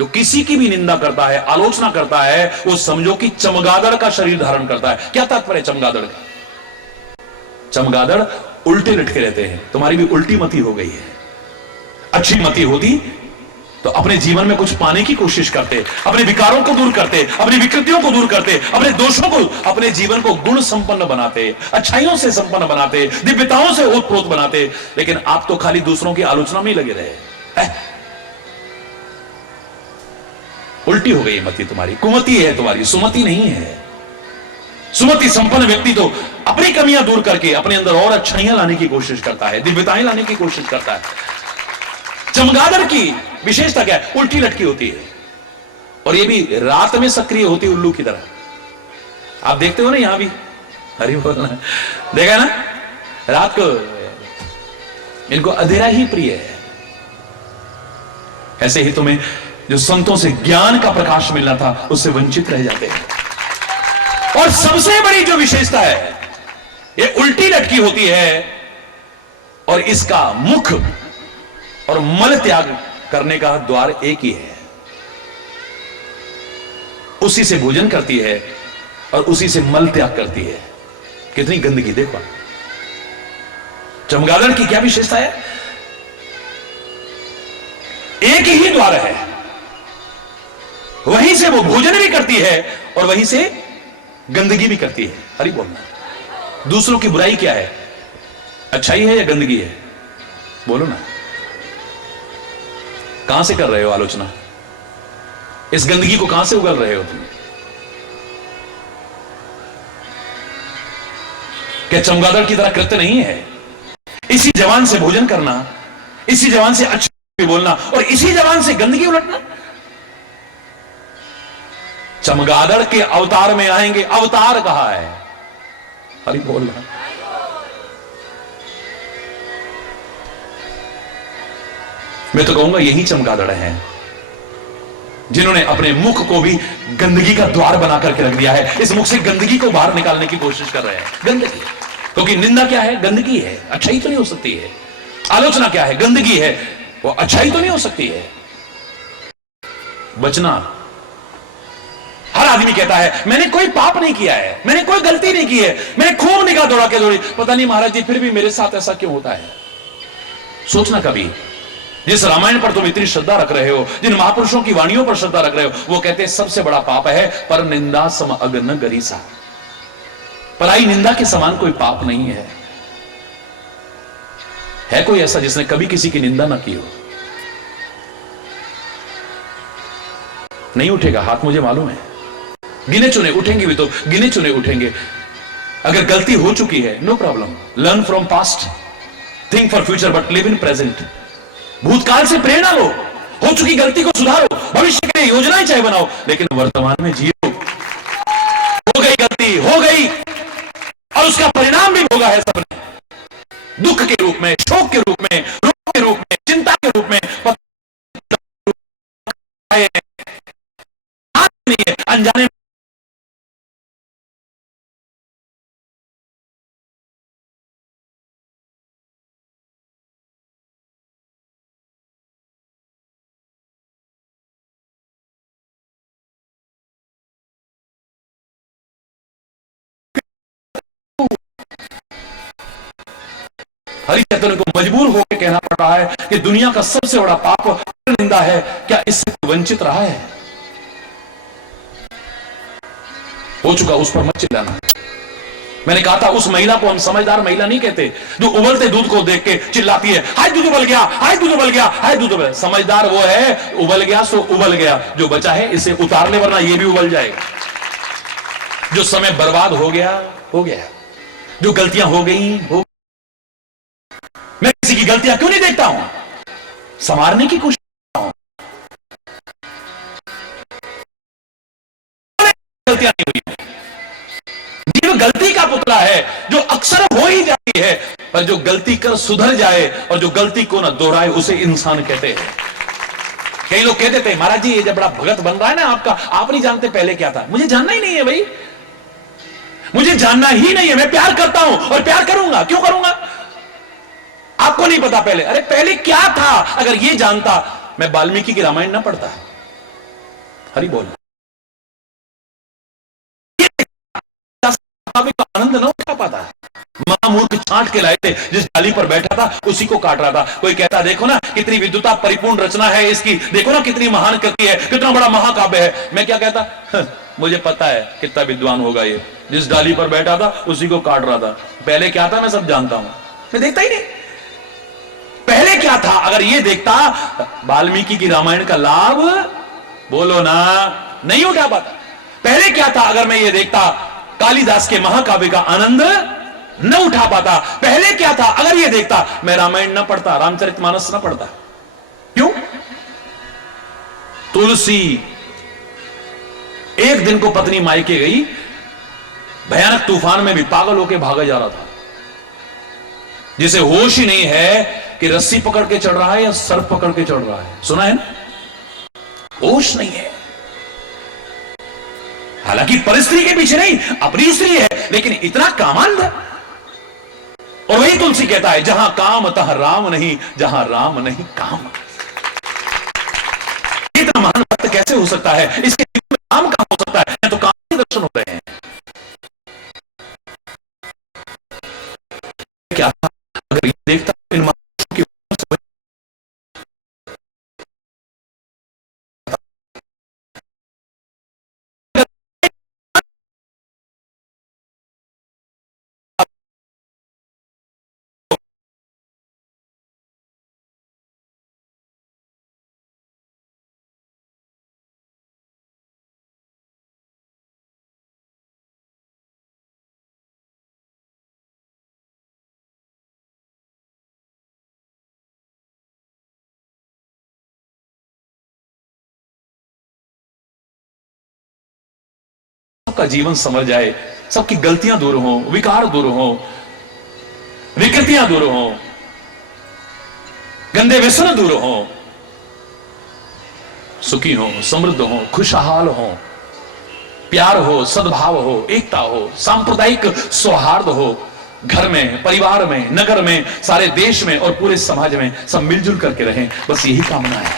जो किसी की भी निंदा करता है, आलोचना करता है, वो समझो कि चमगादड़ का शरीर धारण करता है। क्या तात्पर्य चमगादड़ का? चमगादड़ उल्टे लटके रहते हैं। तुम्हारी भी उल्टी मति हो गई है। अच्छी मति होती तो अपने जीवन में कुछ पाने की कोशिश करते, अपने विकारों को दूर करते, अपनी विकृतियों को दूर करते, अपने दोषों को, अपने जीवन को गुण संपन्न बनाते, अच्छाइयों से संपन्न बनाते, दिव्यताओं से ओतप्रोत बनाते। लेकिन आप तो खाली दूसरों की आलोचना में ही लगे रहे। उल्टी हो गई मति तुम्हारी, कुमति है तुम्हारी, सुमति नहीं है। सुमति संपन्न व्यक्ति तो अपनी कमियां दूर करके अपने अंदर और अच्छाइयां लाने की कोशिश करता है, दिव्यताएं लाने की कोशिश करता है। चमगादड़ की विशेषता क्या है? उल्टी लटकी होती है, और ये भी रात में सक्रिय होती है उल्लू की तरह। आप देखते हो ना, यहां भी हरी बोलना देखा ना, रात को इनको अंधेरा ही प्रिय है। ऐसे ही तुम्हें जो संतों से ज्ञान का प्रकाश मिलना था, उससे वंचित रह जाते हैं। और सबसे बड़ी जो विशेषता है, ये उल्टी लटकी होती है, और इसका मुख और मल त्याग करने का द्वार एक ही है। उसी से भोजन करती है और उसी से मल त्याग करती है। कितनी गंदगी देखो। चमगादड़ की क्या विशेषता है? एक ही द्वार है, वहीं से वो भोजन भी करती है और वहीं से गंदगी भी करती है। हरि बोलना। दूसरों की बुराई क्या है? अच्छाई है या गंदगी है? बोलो ना। कहां से कर रहे हो आलोचना? इस गंदगी को कहां से उगल रहे हो तुम? क्या चमगादड़ की तरह कृत्य नहीं है? इसी जवान से भोजन करना, इसी जवान से अच्छा बोलना, और इसी जवान से गंदगी उलटना। चमगादड़ के अवतार में आएंगे। अवतार कहा है? हरि बोलना। मैं तो कहूंगा यही चमगादड़ हैं जिन्होंने अपने मुख को भी गंदगी का द्वार बना करके रख दिया है। इस मुख से गंदगी को बाहर निकालने की कोशिश कर रहे हैं। गंदगी, क्योंकि निंदा क्या है? गंदगी है, अच्छाई तो नहीं हो सकती है। आलोचना क्या है? गंदगी है, वो अच्छाई तो नहीं हो सकती है। बचना। हर आदमी कहता है मैंने कोई पाप नहीं किया है, मैंने कोई गलती नहीं की है, मैंने खूब निगाह दौड़ा के दौड़ी, पता नहीं महाराज जी फिर भी मेरे साथ ऐसा क्यों होता है। सोचना कभी, जिस रामायण पर तुम इतनी श्रद्धा रख रहे हो, जिन महापुरुषों की वाणियों पर श्रद्धा रख रहे हो, वो कहते हैं सबसे बड़ा पाप है पर निंदा सम अग्न गरीसा। पराई निंदा के समान कोई पाप नहीं है। है कोई ऐसा जिसने कभी किसी की निंदा ना की हो? नहीं उठेगा हाथ, मुझे मालूम है। गिने चुने उठेंगे भी तो गिने चुने उठेंगे। अगर गलती हो चुकी है, no problem, learn from past, think for future but live in present. भूतकाल से प्रेरणा लो, हो चुकी गलती को सुधारो, भविष्य के लिए योजनाएं चाहे बनाओ, लेकिन वर्तमान में जियो। हो गई गलती, हो गई, और उसका परिणाम भी भोगा है सबने, दुख के रूप में, शोक के रूप में, रोग के रूप में, चिंता के रूप में। नहीं है अनजाने। हरि चैतन्य को मजबूर होकर कहना पड़ रहा है कि दुनिया का सबसे बड़ा पाप निंदा है। क्या इससे वंचित रहा है? हो चुका, उस पर मत चिल्लाना। मैंने कहा था उस महिला को हम समझदार महिला नहीं कहते जो उबलते दूध को देख के चिल्लाती है हाय दूध उबल गया, हाय दूध उबल गया, हाय दूध उबल। समझदार वो है, उबल गया सो उबल गया, जो बचा है इसे उतार ले वरना ये भी उबल जाएगा। जो समय बर्बाद हो गया हो गया, जो गलतियां हो गई हो। मैं किसी की गलतियां क्यों नहीं देखता हूं? संवारने की कोशिश करता हूं। गलतियां नहीं हुई, जीव गलती का पुतला है जो अक्सर हो ही जाती है, पर जो गलती कर सुधर जाए और जो गलती को ना दोहराए उसे इंसान कहते हैं। कई लोग कहते थे महाराज जी ये जब बड़ा भगत बन रहा है ना आपका, आप नहीं जानते पहले क्या था। मुझे जानना ही नहीं है भाई, मुझे जानना ही नहीं है। मैं प्यार करता हूं और प्यार करूंगा। क्यों करूंगा? आपको नहीं पता पहले। अरे पहले क्या था? अगर ये जानता मैं वाल्मीकि की रामायण ना पढ़ता, हरि बोल। का आनंद न उठा पाता है। महामूर्ख छांट के लाए थे, जिस डाली पर बैठा था उसी को काट रहा था। कोई कहता देखो ना कितनी विद्युता परिपूर्ण रचना है इसकी, देखो ना कितनी महान कृति है, कितना बड़ा महाकाव्य है। मैं क्या कहता, मुझे पता है कितना विद्वान होगा ये, जिस डाली पर बैठा था उसी को काट रहा था। पहले क्या था मैं सब जानता हूं, मैं देखता ही नहीं। पहले क्या था अगर ये देखता, वाल्मीकि की रामायण का लाभ बोलो ना नहीं उठा पाता। पहले क्या था अगर मैं ये देखता, कालिदास के महाकाव्य का आनंद न उठा पाता। पहले क्या था अगर ये देखता, मैं रामायण न पढ़ता, रामचरितमानस न पढ़ता। क्यों? तुलसी एक दिन को पत्नी मायके गई, भयानक तूफान में भी पागल होकर भागा जा रहा था, जिसे होश ही नहीं है कि रस्सी पकड़ के चढ़ रहा है या सर्प पकड़ के चढ़ रहा है। सुना है ना? होश नहीं है। हालांकि परिस्थिति के पीछे नहीं, अपनी स्त्री है, लेकिन इतना कामांध। और वही तुलसी कहता है, जहां काम तहां राम नहीं, जहां राम नहीं काम। इतना महान भक्त कैसे हो सकता है? इसके जीवन में काम कहां हो सकता है? तो काम के दर्शन हो रहे हैं। क्या था अगर ये देखता इन महापुरुषों की सबका जीवन समझ जाए, सबकी गलतियां दूर हो, विकार दूर हो, विकृतियां दूर हो, गंदे व्यसन दूर हो, सुखी हो, समृद्ध हो, खुशहाल हो, प्यार हो, सद्भाव हो, एकता हो, सांप्रदायिक सौहार्द हो, घर में, परिवार में, नगर में, सारे देश में और पूरे समाज में सब मिलजुल करके रहें, बस यही कामना है।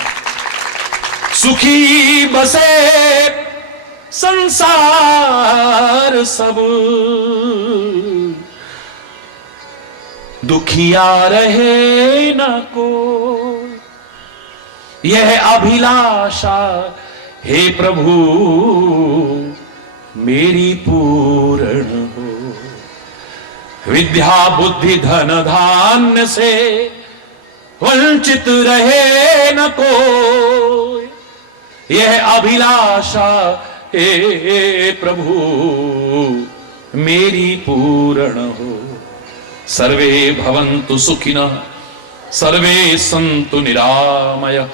सुखी बसे संसार सब, दुखिया रहे न को, यह अभिलाषा हे प्रभु मेरी पूर्ण हो। विद्या बुद्धि धन धान्य से वंचित रहे न कोई, यह अभिलाषा हे प्रभु मेरी पूर्ण हो। सर्वे भवन्तु सुखिनः, सर्वे सन्तु निरामयः,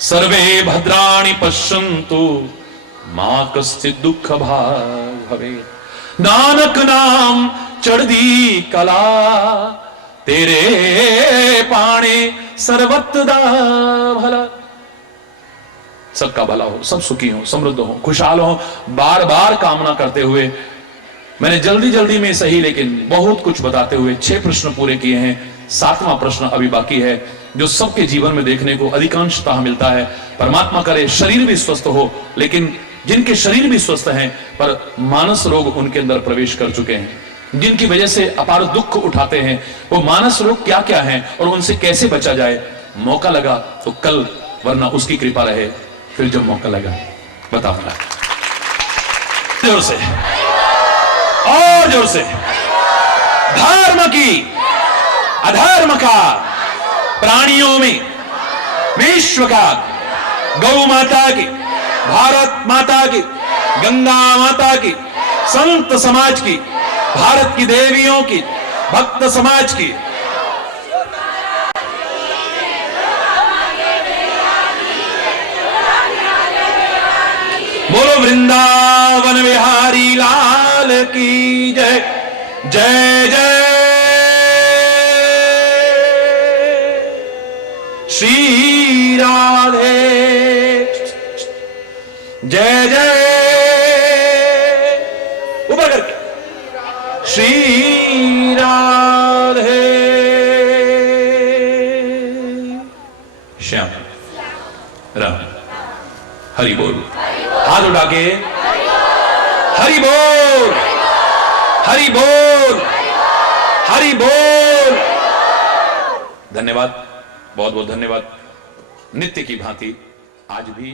सर्वे भद्राणि पश्यन्तु, मा कश्चित् दुःख भाग् भवेत्। नानक नाम चढ़दी कला, तेरे पाणे सर्वत्र दा भला। सबका भला हो, सब सुखी हो, समृद्ध हो, खुशहाल हो। बार बार कामना करते हुए मैंने जल्दी जल्दी में सही लेकिन बहुत कुछ बताते हुए 6 प्रश्न पूरे किए हैं। 7वां प्रश्न अभी बाकी है, जो सबके जीवन में देखने को अधिकांशतः मिलता है। परमात्मा करे शरीर भी स्वस्थ हो, लेकिन जिनके शरीर भी स्वस्थ हैं पर मानस रोग उनके अंदर प्रवेश कर चुके हैं, जिनकी वजह से अपार दुख उठाते हैं, वो मानस रोग क्या क्या हैं और उनसे कैसे बचा जाए। मौका लगा तो कल, वरना उसकी कृपा रहे फिर जब मौका लगा बताऊंगा। जोर से और जोर से। धर्म की अधर्म का, प्राणियों में विश्व का, गौ माता की, भारत माता की, गंगा माता की, संत समाज की, भारत की देवियों की, भक्त समाज की, बोलो वृंदावन बिहारी लाल की जय। जय जय श्री राधे, जय जय ऊपर करके श्री राधे श्याम राम। हरि बोल। हाथ उठा के हरि बोल, हरि बोल, हरि बोल। धन्यवाद, बहुत बहुत धन्यवाद। नित्य की भांति आज भी